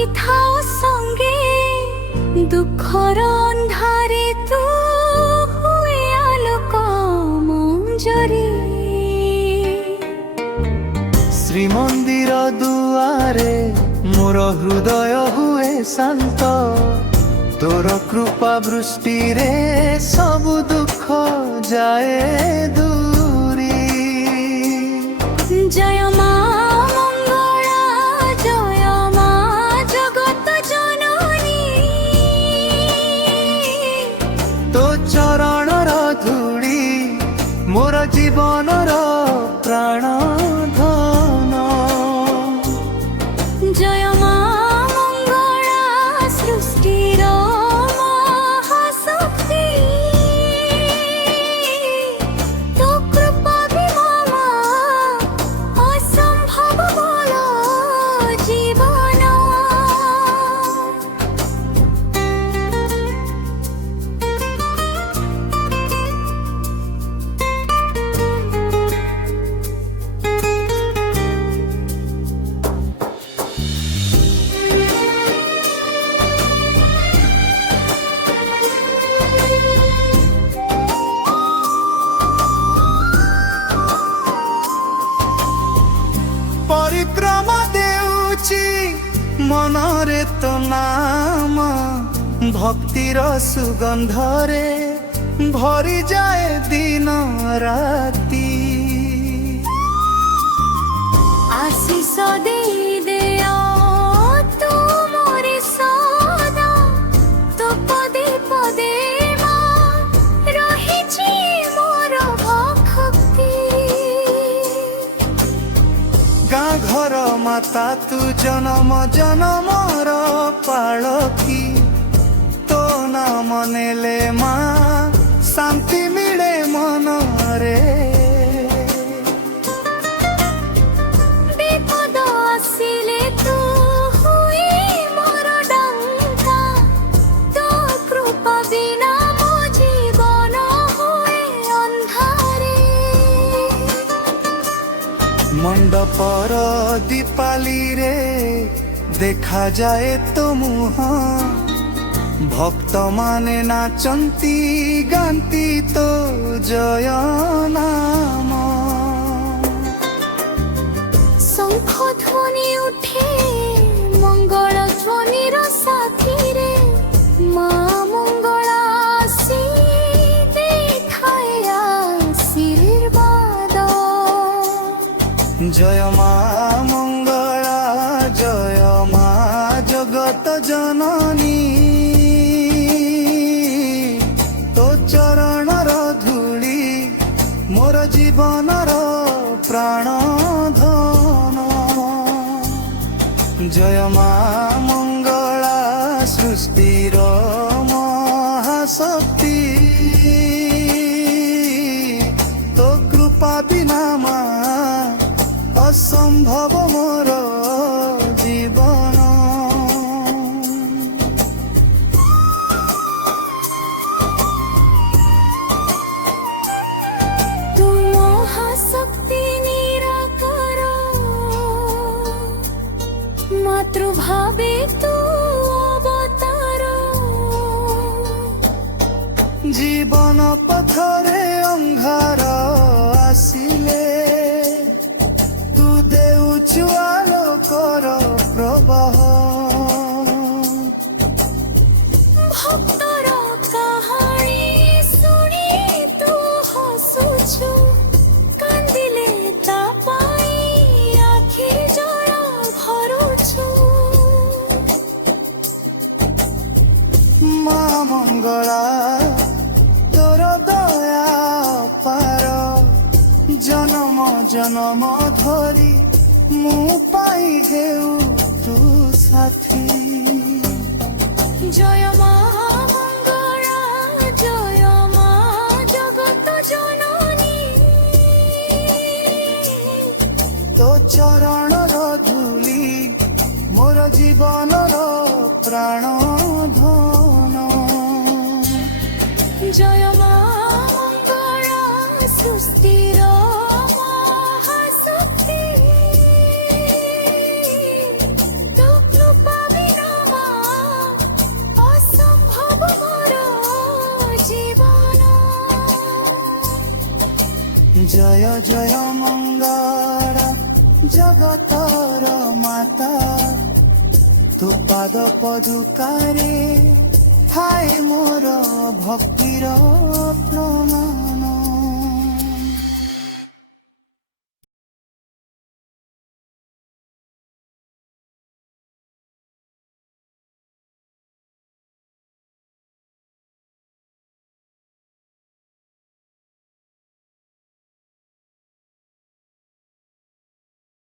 থাকিথাও সঙ্গে দুঃখর অন্ধারে তু হুয়ে আলোক মঞ্জরি। শ্রীমন্দির দুয়ারে মোর হৃদয় হুয়ে শান্ত, তোর কৃপা বৃষ্টিরে সবু দুঃখ যায় দূরি। জয় মা মঙ্গলা, জয় মা জগত জননী। তো চরণর ধূলি মোর জীবনর প্রাণ ধন। জয় মা মঙ্গলা, সৃষ্টির মহাশক্তি। তো কৃপা বিনা অসম্ভব বল জীবন। ପରିକ୍ରମା ଦେଉଛି ମନରେ ତ ନାମ, ଭକ୍ତିର ସୁଗନ୍ଧରେ ଭରିଯାଏ ଦିନ ରାତି। আশিস দেই দেও তু মোরে সদা, তো পদে পদে মা রহিছি মোর ভক্তি। ଗାଁ ଘର ମାତା ତୁ ଜନମ ଜନମର ପାଳକି, ତୋ ନାମ ନେଲେ ମା ଶାନ୍ତି ମିଳେ ମନରେ। বিপদ আসিলে তু হুই মোর ডঙ্কা, তো কৃপা বিনা মো জীবন হুয়ে অন্ধারে। মণ্ডপর দীপালিরে দেখা যায় তো মুহଁ, ভক্ত মানে নাচন্তি গান্তি তো জয় নাম। শঙ্খ ধ্বনি উঠে মঙ্গল ধ্বনির সাথীরে, মা মঙ্গলা আসি দেখায় আশীর্বাদ। জয় মা মঙ্গলা, জয় মা জগত জননী। তো চরণর ধূলি মোর জীবনর প্রাণ ধন। জয় মা মঙ্গলা, সৃষ্টির মহাশক্তি। তো কৃপা বিনা মা অসম্ভব মোর জীবন। তু মহাশক্তি নিরাকার, মাতৃভাবে তু অবতার। জীবন পথরে অঙ্গার আসিলে তু দেউছু আলোকর প্রবাহ। ভক্তর কাহানি শুনি তু হসুছু, কান্দিলে তা পাই আখির জল ভরুছু। মা মঙ্গলা তোর দয়া পার, জনম জনম ধরি মু পাই হেউ তু সাথী। জয় মা মঙ্গলা, জয় মা জগত জননী। তো চরণর ধূলি মোর জীবনর প্রাণ ধন। জয় মা মঙ্গলা, সৃষ্টির মহাশক্তি। তো কৃপা বিনা জয় জয় মঙ্গল জগতর মাতা তু পাদ পদুকারে ঠাই মোর ভক্তির প্রমাণ।